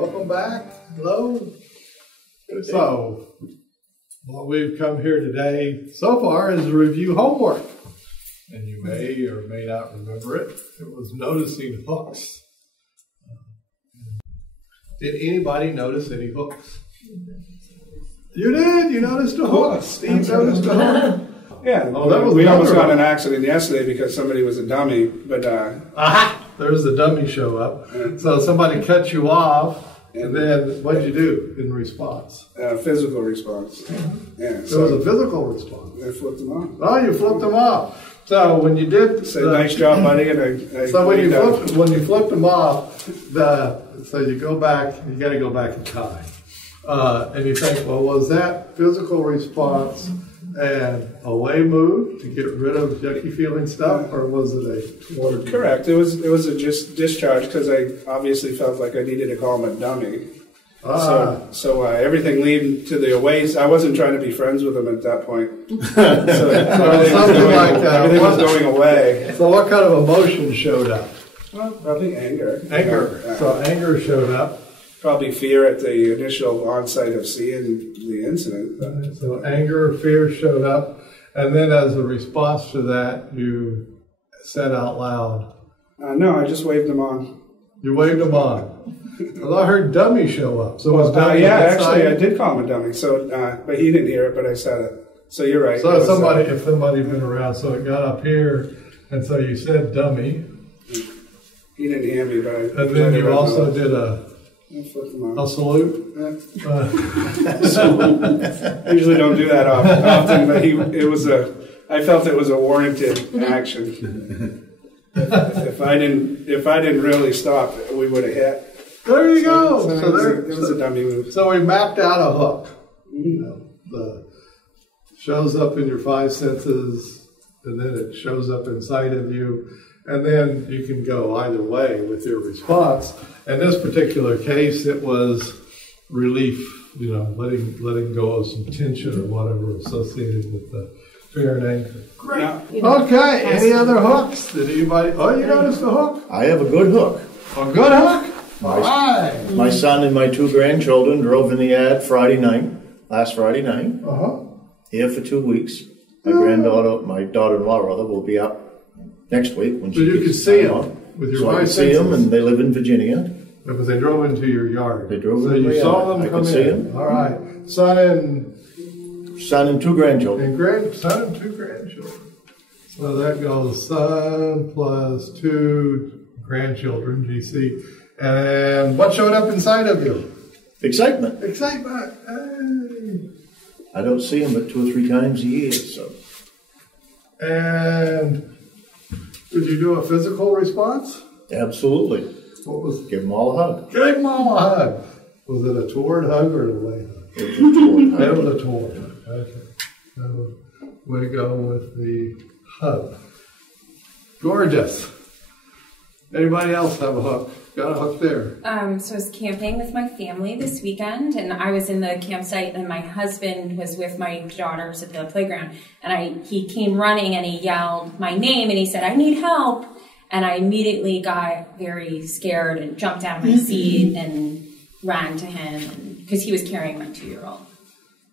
welcome back. Hello. So, what we've come here today so far is review homework. And you may or may not remember it. It was noticing hooks. Did anybody notice any hooks? You did. You noticed a hook. Steve noticed a hook. Yeah. Oh, that was we almost got in an accident yesterday because somebody was a dummy. But aha! There's the dummy show up. So somebody cut you off. And then what did you do in response? Physical response. Yeah. There was a physical response. I flipped them off. Oh, you flipped them off. So when you did, nice job, buddy. And so when you flipped them off, so you go back. You got to go back and tie, and you think, well, was that physical response and away move to get rid of yucky feeling stuff, or was it a toward? Correct. It was a just discharge because I obviously felt like I needed to call him a dummy. So everything leading to the aways, I wasn't trying to be friends with him at that point. So everything was going away. So what kind of emotion showed up? Well, probably anger. Anger. So anger showed up. Probably fear at the initial onset of seeing the incident. So anger, fear showed up. And then as a response to that, you said out loud. No, I just waved them on. You waved them on. Well, I heard dummy show up. So was dummy actually, I did call him a dummy. So, but he didn't hear it, but I said it. So you're right. So if somebody had been around, so it got up here, and so you said dummy. He didn't hear me, but and then you also did a salute. I usually don't do that often, but I felt it was a warranted action. If I didn't really stop, we would have hit. There you go. So it was a dummy move. So we mapped out a hook. Shows up in your five senses, and then it shows up inside of you, and then you can go either way with your response. In this particular case, it was relief. Letting go of some tension or whatever associated with the fear and anger. Great. Okay. Any other hooks? Did anybody? Oh, you noticed a hook? I have a good hook. A good hook? All right. My son and my two grandchildren drove in the ad last Friday night. Here for 2 weeks. My daughter-in-law will be up next week when so you could see them with your I could see them, and they live in Virginia. Because they drove into your yard. They drove so into you my saw yard. them I come could in. See them. All right. Son and two grandchildren. Son and two grandchildren. So that goes son plus two grandchildren, GC. And what showed up inside of you? Excitement. Excitement. Hey. I don't see them but 2 or 3 times a year. So. And did you do a physical response? Absolutely. What was? Give them all a hug. Give them all a hug. Was it a toward hug or a lay hug? It was a toward hug. It was a toward hug. Okay. So we go with the hug. Gorgeous. Anybody else have a hook? Got a hook there. So I was camping with my family this weekend, and I was in the campsite, and my husband was with my daughters at the playground, and he came running, and he yelled my name, and he said, "I need help." And I immediately got very scared and jumped out of my seat and ran to him because he was carrying my 2-year-old.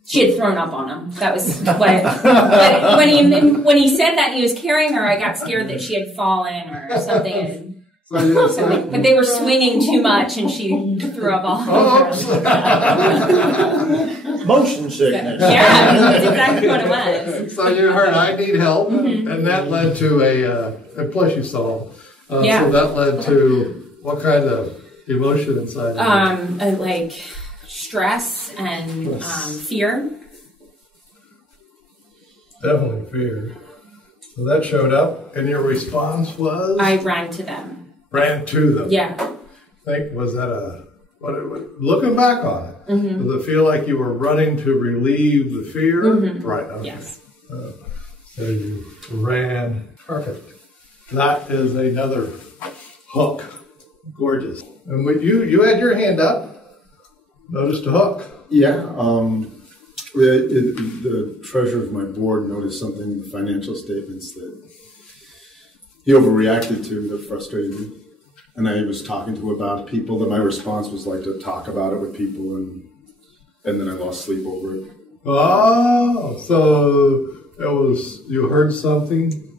She had thrown up on him. That was what. But when he said that he was carrying her, I got scared that she had fallen or something. But they were swinging too much, and she threw up all over him. Motion sickness. Yeah, that's exactly what it was. So you heard, "I need help," and that led to and plus you saw. So that led to what kind of emotion inside of you? Like stress and fear. Definitely fear. So that showed up, and your response was? I ran to them. Ran to them. Yeah. Was that looking back on it, does it feel like you were running to relieve the fear? Right. Okay. Yes. So you ran. Perfect. That is another hook. Gorgeous. And when you had your hand up, noticed a hook. Yeah. The treasurer of my board noticed something in the financial statements that he overreacted to that frustrated me. and I was talking to about people. That my response was like to talk about it with people, and then I lost sleep over it. Oh, so it was, you heard something?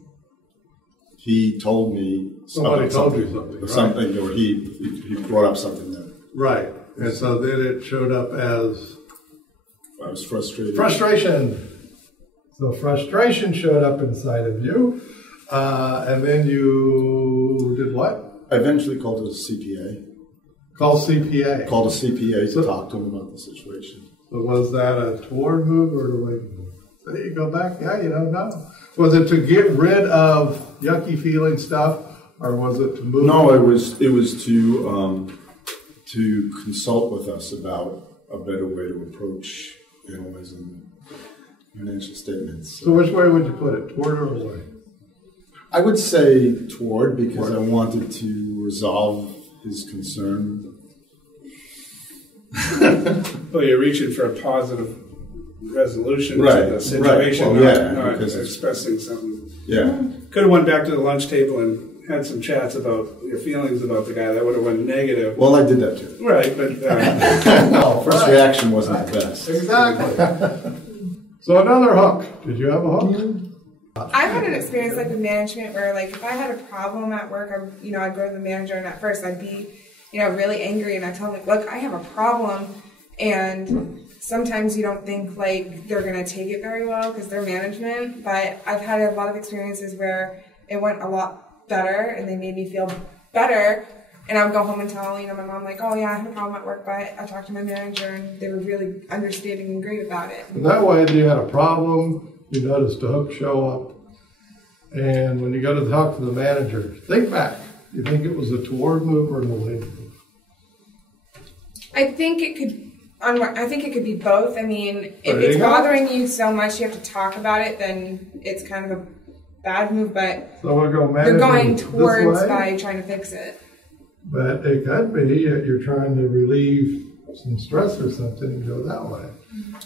He told me Somebody told you something, right? Something, or he brought up something that Right. And so then it showed up as I was frustrated. frustration. So frustration showed up inside of you, and then you did what? I eventually called a CPA. Call CPA. Called a CPA to talk to him about the situation. So was that a toward move or a away move? So you go back, yeah, you don't know. Was it to get rid of yucky feeling stuff, or was it to move? No, it was to consult with us about a better way to approach analyzing financial statements. So which way would you put it, toward or away? I would say toward, because I wanted to resolve his concern. Well, you're reaching for a positive resolution Right, to the situation, right. Well, not because expressing something. Yeah. Could have went back to the lunch table and had some chats about your feelings about the guy. That would have went negative. Well, I did that too. Right, but First reaction wasn't the best. Exactly. So another hook. Did you have a hook? I've had an experience like with management where, like, if I had a problem at work, I'd go to the manager, and at first I'd be, really angry, and I'd tell them, like, look, I have a problem, and sometimes you don't think, like, they're going to take it very well because they're management, but I've had a lot of experiences where it went a lot better, and they made me feel better, and I would go home and tell, my mom, like, oh, yeah, I had a problem at work, but I talked to my manager, and they were really understanding and great about it. And that way, you had a problem, you noticed a hook show up, and when you go to talk to the manager, think back. You think it was a toward move or an away move? I think it could be both. I mean, if it's bothering you so much you have to talk about it, then it's kind of a bad move, but so we'll go you're going towards by trying to fix it. But it could be you're trying to relieve some stress or something and go that way.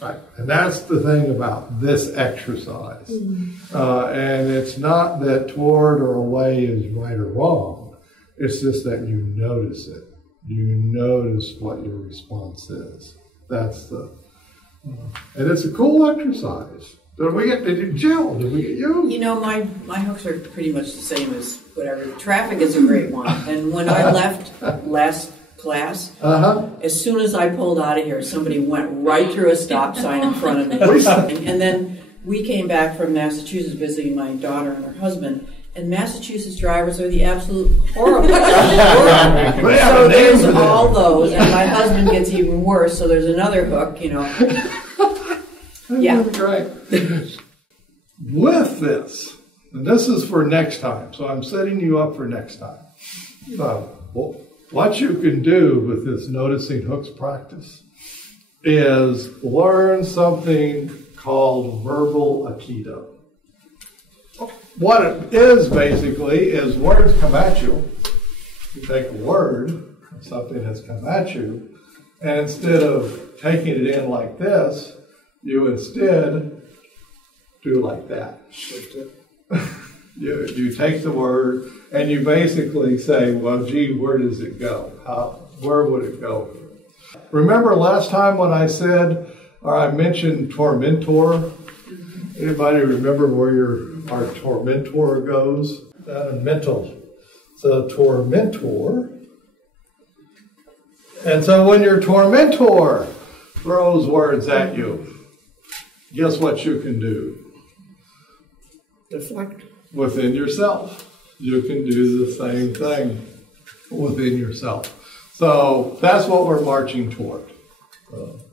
Right. And that's the thing about this exercise. And it's not that toward or away is right or wrong. It's just that you notice it. You notice what your response is. That's the, and it's a cool exercise. Did we get Jill? Did we get you? My hooks are pretty much the same as whatever. Traffic is a great one. And when I left last class, as soon as I pulled out of here, somebody went right through a stop sign in front of me. And then we came back from Massachusetts visiting my daughter and her husband. And Massachusetts drivers are the absolute horrible. So there's all those, and my husband gets even worse. So there's another hook, Yeah. Right. With this, and this is for next time, so I'm setting you up for next time. What you can do with this noticing hooks practice is learn something called verbal aikido. What it is basically is words come at you. You take a word, something has come at you, and instead of taking it in like this, you instead do like that. shift it. You take the word and you basically say, well, gee, where does it go? Where would it go? Remember last time when I said, or I mentioned tormentor? Anybody remember where our tormentor goes? Down in mental. So tormentor. And so when your tormentor throws words at you, guess what you can do? Deflect. Within yourself. You can do the same thing within yourself. So that's what we're marching toward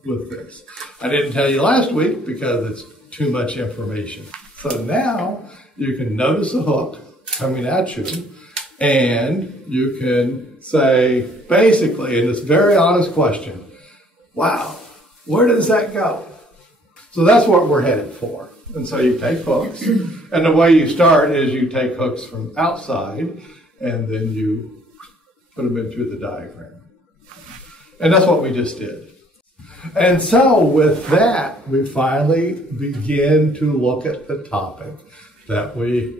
with this. I didn't tell you last week because it's too much information. So now you can notice a hook coming at you, and you can say, basically, in this very honest question, wow, where does that go? So that's what we're headed for. And so you take hooks, and the way you start is you take hooks from outside, and then you put them in through the diaphragm. And that's what we just did. And so with that, we finally begin to look at the topic that we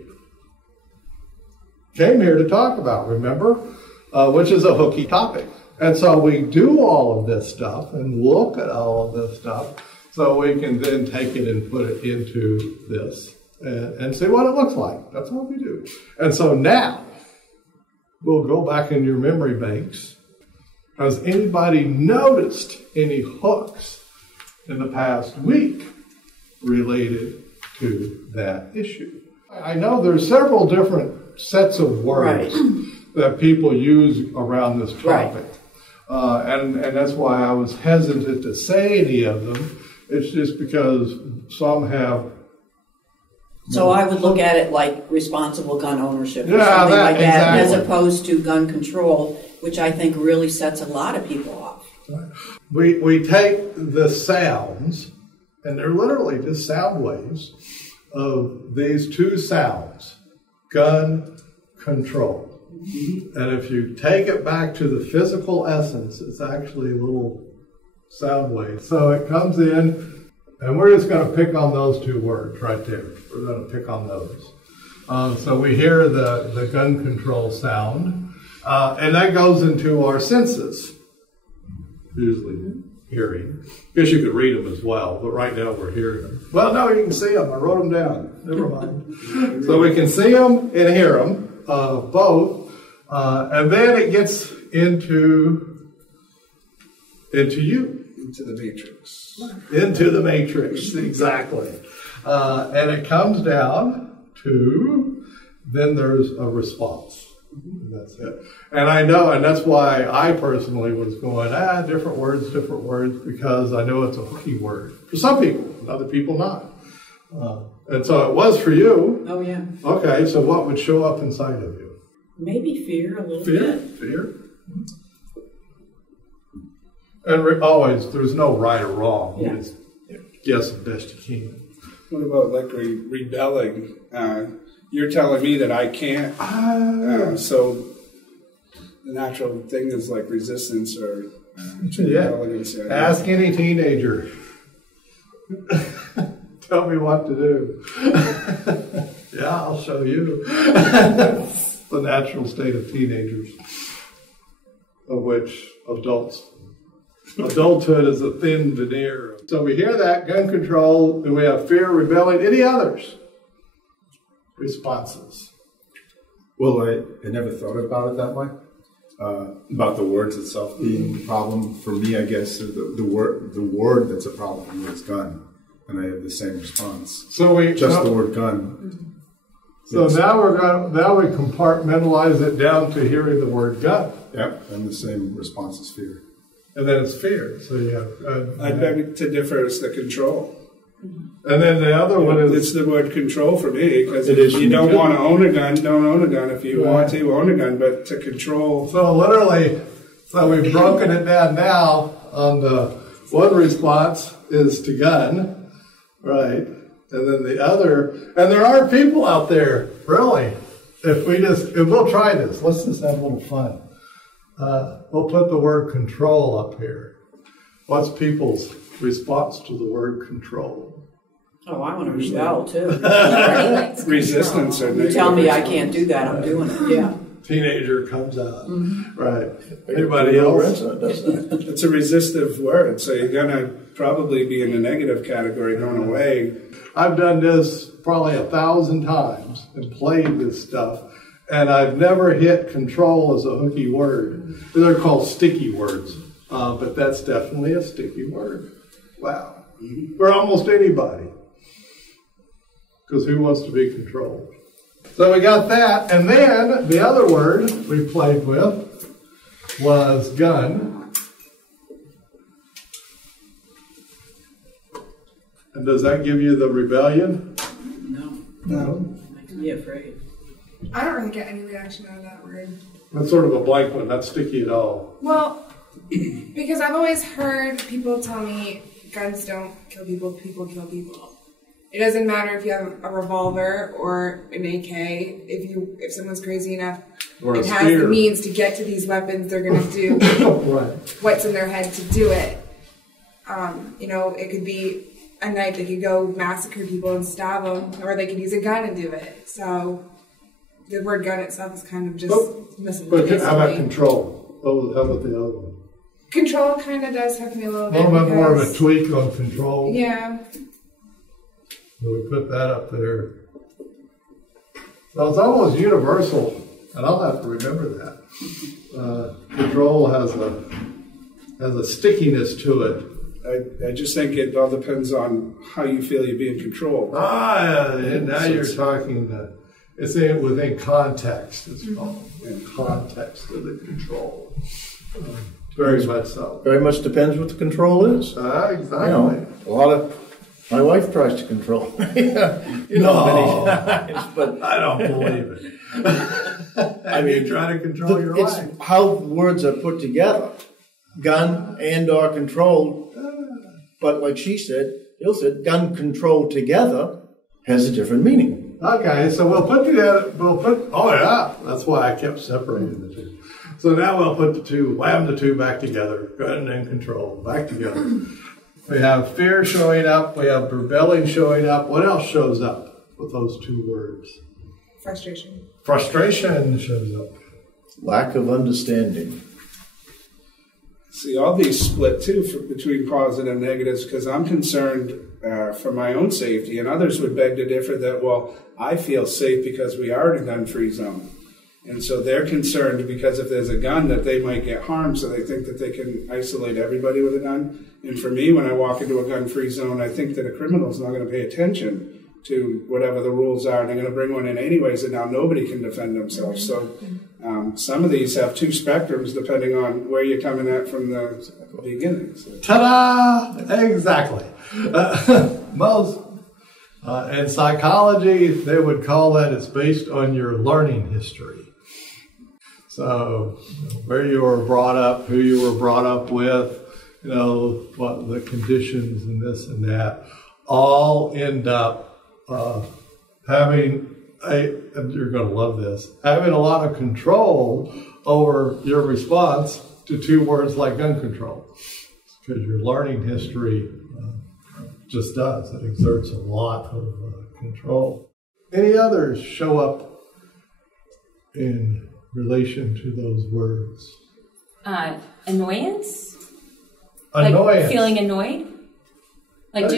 came here to talk about. Remember, which is a hooky topic. And so we do all of this stuff and look at all of this stuff so we can then take it and put it into this and see what it looks like. That's what we do. And so now we'll go back in your memory banks. Has anybody noticed any hooks in the past week related to that issue? I know there's several different sets of words that people use around this topic. And that's why I was hesitant to say any of them. It's just because some have... So I would look at it like responsible gun ownership or Yeah, something like that, exactly. as opposed to gun control, which I think really sets a lot of people off. We take the sounds, and they're literally just sound waves, of these two sounds, gun control. And if you take it back to the physical essence, it's actually little sound waves. So it comes in, and we're just going to pick on those two words right there. We're going to pick on those. So we hear the gun control sound, and that goes into our senses, usually hearing. I guess you could read them as well, but right now we're hearing them. Well, no, you can see them. I wrote them down. Never mind. So we can see them and hear them, both. And then it gets into you. Into the matrix. Into the matrix, exactly. And it comes down to, then there's a response. And that's it. And I know, and that's why I personally was going, different words, because I know it's a hooky word. For some people, other people not. And so it was for you. Oh, yeah. Okay, so what would show up inside of you? Maybe fear a little bit. Fear. And always, there's no right or wrong. Yeah. You just guess the best you can. What about like rebelling? You're telling me that I can't. So the natural thing is like resistance or rebelling. Ask any teenager. Tell me what to do. Yeah, I'll show you. The natural state of teenagers, of which adulthood is a thin veneer. So we hear that, gun control, and we have fear, rebelling. Any others? Responses. Well, I never thought about it that way. About the words itself being the problem. For me, I guess the word that's a problem for me is gun. And I have the same response. So the word gun. So now we compartmentalize it down to hearing the word gun. Yep, and the same response is fear. And then it's fear. So I beg to differ. It's the control. And then the other one is... It's the word control for me, because if you don't want to own a gun, don't own a gun. If you want to, own a gun, but to control... So literally, we've broken it down now on the one response is to gun, right? And then the other, and there are people out there, really, if we'll try this, let's just have a little fun. We'll put the word control up here. What's people's response to the word control? Oh, I want to rebel too. Resistance. You tell me I can't do that, I'm doing it. Yeah. Teenager comes out. Right. Anybody else? It's a resistive word, so you're going to probably be in the negative category going away. I've done this probably 1,000 times and played this stuff, and I've never hit control as a hooky word. They're called sticky words, but that's definitely a sticky word. Wow. For almost anybody. Because who wants to be controlled? So we got that, and then the other word we played with was gun. And does that give you the rebellion? No. I can be afraid. I don't really get any reaction out of that word. That's sort of a blank one, not sticky at all. Well, because I've always heard people tell me guns don't kill people, people kill people. It doesn't matter if you have a revolver or an AK. If someone's crazy enough and has the means to get to these weapons, they're going to do what's in their head to do it. It could be a knife. They could go massacre people and stab them, or they could use a gun and do it. So the word gun itself is kind of just missing. But how about control? Oh, how about the other one? Control kind of does have me a little bit. A little bit more of a tweak on control. Yeah. So we put that up there. So it's almost universal, and I'll have to remember that. Control has a stickiness to it. I just think it all depends on how you feel you're being controlled. And now you're talking, it's within context, it's called. In context of the control. Very much so. Very much depends what the control is. Exactly. A lot of my wife tries to control me. No, but I don't believe it. I mean, try to control your life. It's how words are put together, gun and/or control. But like she said, Bill said, gun control together has a different meaning. Okay, so we'll put together. Oh yeah, that's why I kept separating the two. So now we'll put wham the two back together, gun and control back together. We have fear showing up. We have rebelling showing up. What else shows up with those two words? Frustration. Frustration shows up. Lack of understanding. See, all these split too between positive and negatives because I'm concerned for my own safety, and others would beg to differ that, well, I feel safe because we are in a gun-free zone. And so they're concerned because if there's a gun that they might get harmed, so they think that they can isolate everybody with a gun. And for me, when I walk into a gun-free zone, I think that a criminal is not going to pay attention to whatever the rules are, and they're going to bring one in anyways, and now nobody can defend themselves. So some of these have two spectrums depending on where you're coming at from the beginning. So. Ta-da! Exactly. In psychology, they would call that it's based on your learning history. So, where you were brought up, who you were brought up with, what the conditions and this and that, all end up having and you're going to love this, having a lot of control over your response to two words like gun control. Because your learning history just does. It exerts a lot of control. Any others show up in relation to those words? Annoyance? Annoyance. Like feeling annoyed?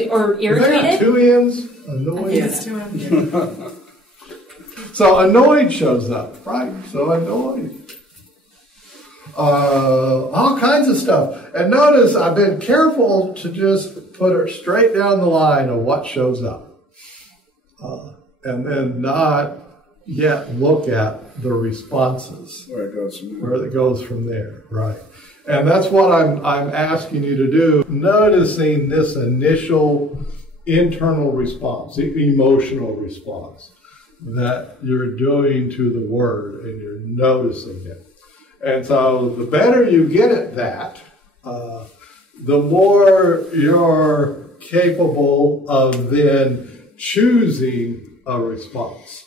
Or irritated? Is that two ends? Annoyed? Yes, two ends. So annoyed shows up, right? So annoyed. All kinds of stuff. And notice I've been careful to just put it straight down the line of what shows up. And then not yet look at the responses. Where it goes from there. Where it goes from there, right. And that's what I'm asking you to do. Noticing this initial internal response, the emotional response that you're doing to the word, and you're noticing it. And so the better you get at that, the more you're capable of then choosing a response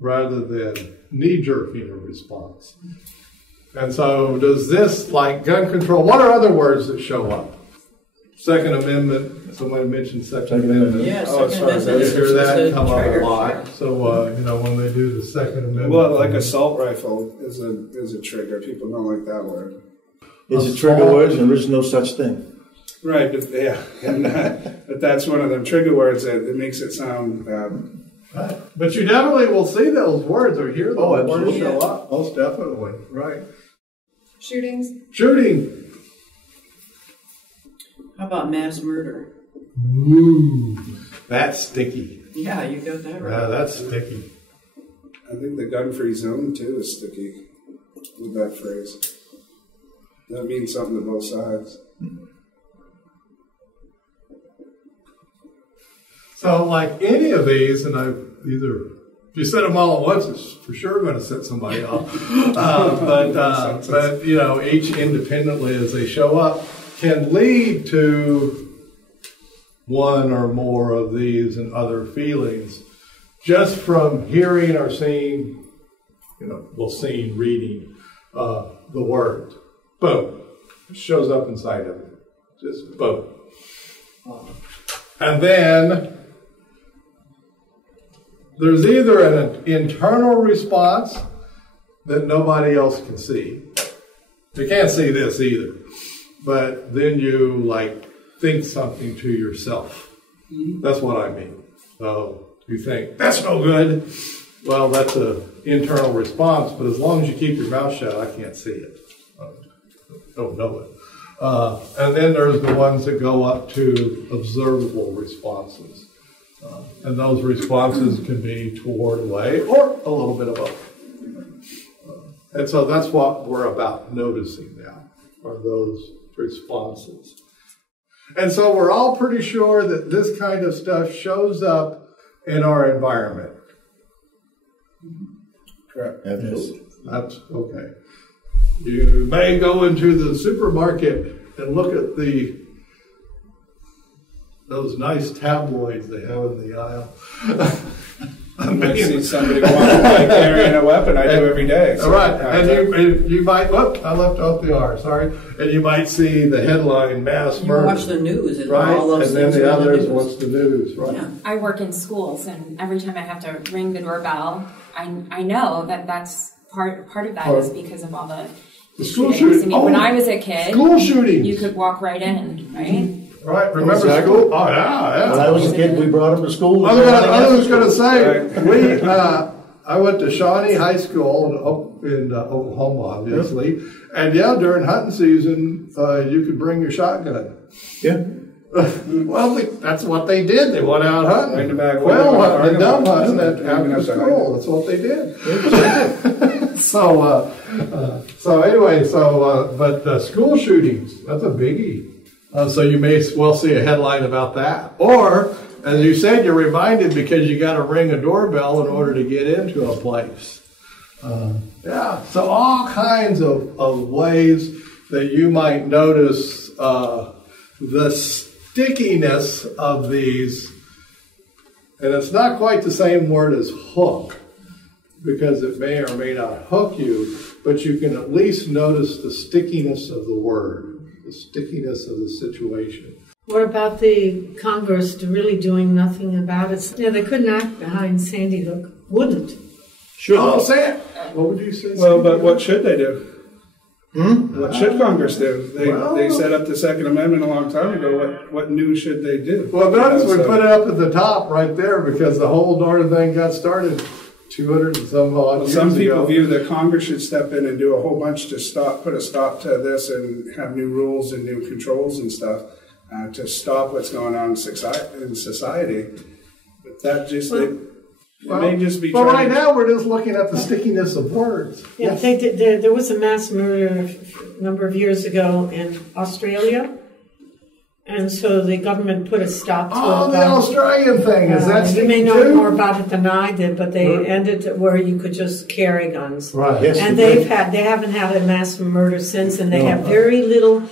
rather than knee-jerking a response. And so does this, like gun control, what are other words that show up? Second Amendment, somebody mentioned Second Amendment. Yeah, I hear that come up a lot. Yeah. So, when they do the Second Amendment. Well, like assault rifle is a trigger. People don't like that word. It's a trigger word, and there is no such thing. Right, but yeah, but that's one of them trigger words that it makes it sound. Right. But you definitely will see those words or hear those words absolutely. show up. Most definitely, right. Shootings. Shooting. How about mass murder? Ooh, that's sticky. Yeah, you got that right. Yeah, that's sticky. I think the gun-free zone too is sticky with that phrase. That means something to both sides. So, like any of these, and if you set them all at once, it's for sure going to set somebody off. But each independently as they show up can lead to one or more of these and other feelings just from hearing or seeing, seeing, reading the word. Boom. It shows up inside of it. Just boom. And then there's either an internal response that nobody else can see. You can't see this either. But then you like think something to yourself. That's what I mean. So you think, that's no good. Well, that's an internal response, but as long as you keep your mouth shut, I can't see it. I don't know it. And then there's the ones that go up to observable responses. And those responses can be toward, away, or a little bit of both. And so that's what we're about noticing now, are those responses. And so we're all pretty sure that this kind of stuff shows up in our environment. Correct. Absolutely. That's okay. You may go into the supermarket and look at those nice tabloids they have in the aisle. I might see somebody walking by carrying a weapon. I do every day. So right, and you might. Whoop! I left off the R. Sorry. And you might see the headline: "Mass You murder." watch the news and right? all those and then things. the are in others, news. what's the news? Right. Yeah. I work in schools, and every time I have to ring the doorbell, I know that's part of that is because of all the school shootings. shooting. I mean, when I was a kid, school shootings. you could walk right in, right? Right. Remember Exactly. school? Oh yeah. When I was a kid, we brought them to school. I was going to say, I went to Shawnee High School in Oklahoma, obviously, and during hunting season, you could bring your shotgun. Yeah. Well, that's what they did. They went out hunting. Right in the back. Well, hunting and dove hunting That's after school. That's what they did. So anyway, but school shootings, that's a biggie. So you may well see a headline about that. Or, as you said, you're reminded because you got to ring a doorbell in order to get into a place. So all kinds of ways that you might notice the stickiness of these. And it's not quite the same word as hook, because it may or may not hook you, but you can at least notice the stickiness of the word. The stickiness of the situation. What about the Congress really doing nothing about it? They couldn't act behind Sandy Hook. Wouldn't. Should say it. What would you say? Well, but what should they do? What should Congress do? They set up the Second Amendment a long time ago. What new should they do? Well, notice we put it up at the top right there because the whole darn thing got started 200 and some odd years Some people ago. view that Congress should step in and do a whole bunch to put a stop to this and have new rules and new controls and stuff to stop what's going on in society. But that just it may just be. But right now we're just looking at the stickiness of words. Yeah, Yes. they did. There was a mass murder a number of years ago in Australia, and so the government put a stop to it. Oh, the Australian thing. Is that you may sticky know too? more about it than I did, but they ended it where you could just carry guns. Right. Yes, And we did. they haven't had a mass murder since, and they have very little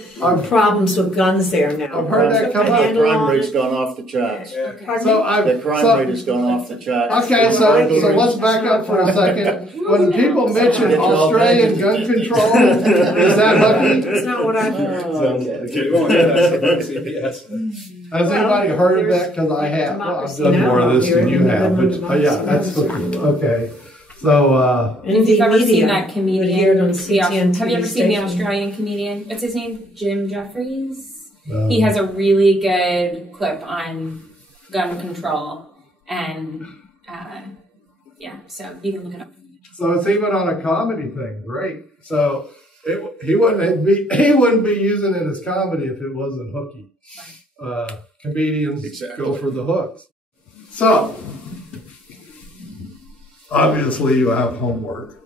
problems with guns there now. I've heard that come A up. The handle crime on rate's it. gone off the charts. Pardon So me? The crime rate has gone off the charts. Okay, so let's back up for a second. When people mention Australian gun control, is that lucky? That's not what I've heard. Has anybody heard of that? Because I have. Well, I've done more of this than you have. But yeah, that's okay. So, And If the you've ever seen media that would comedian, hear it on have CTN you ever seen the station. Australian comedian? What's his name? Jim Jeffries? He has a really good clip on gun control. And, so you can look it up. so it's even on a comedy thing. Great. So he wouldn't be using it as comedy if it wasn't hooky. Comedians go for the hooks. So obviously you have homework.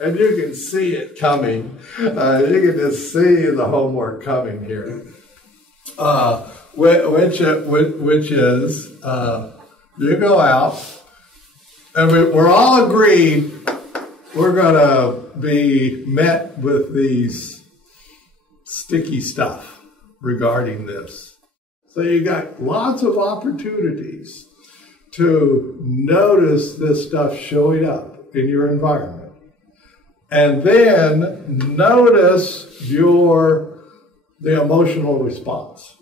And you can see it coming. You can just see the homework coming here. Which is you go out, and we're all agreed we're going to be met with these sticky stuff regarding this. So you got lots of opportunities to notice this stuff showing up in your environment. And then notice the emotional response.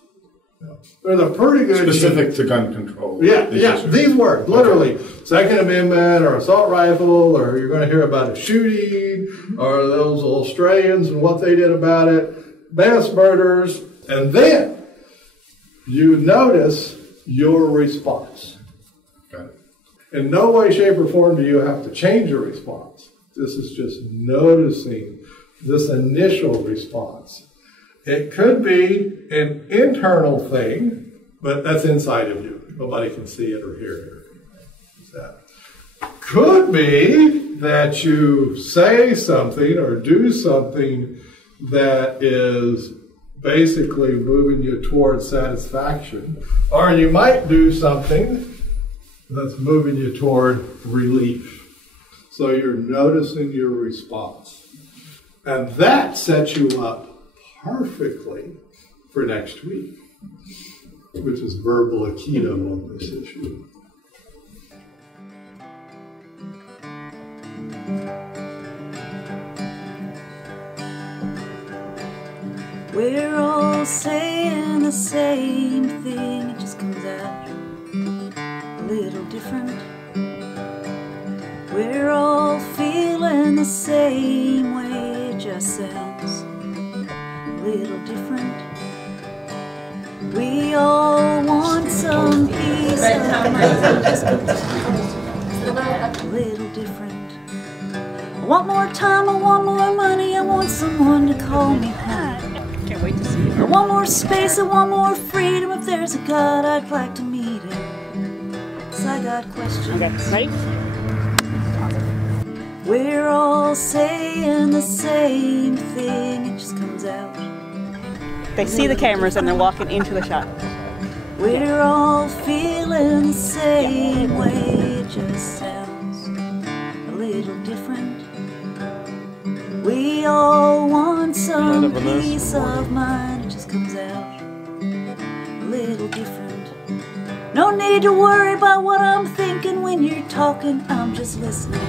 There's a pretty good specific to gun control. Yeah, these words, literally. Second Amendment or assault rifle, or you're going to hear about a shooting, or those Australians and what they did about it, mass murders, and then you notice your response. Got it. In no way, shape, or form do you have to change your response. This is just noticing this initial response. It could be an internal thing, but that's inside of you. Nobody can see it or hear it. That could be that you say something or do something that is basically moving you towards satisfaction, or you might do something that's moving you toward relief. So you're noticing your response. And that sets you up perfectly for next week, which is verbal aikido on this issue. We're all saying the same thing, it just comes out a little different. We're all feeling the same way, it just sounds a little different. We all want some peace of mind, just a little different. I want more time, I want more money, I want someone to call me home. Can't wait to see you. I want more space, I want more freedom. If there's a God, I'd like to meet him. 'Cause I got questions. Okay, ready? We're all saying the same thing, it just comes out. They see the cameras and they're walking into the shot. We're all feeling the same way, it just sounds a little different. We all want some peace of mind, it just comes out a little different. No need to worry about what I'm thinking when you're talking, I'm just listening.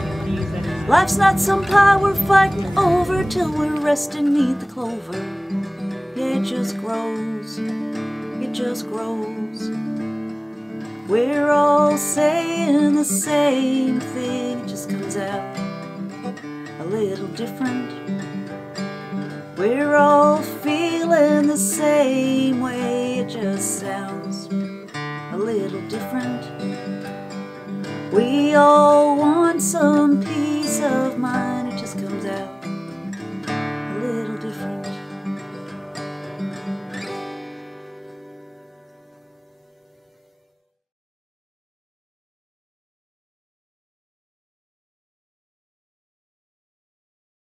Life's not some pie we're fighting over till we're resting 'neath the clover. Yeah, it just grows, it just grows. We're all saying the same thing, it just comes out a little different. We're all feeling the same way, it just sounds a little different. We all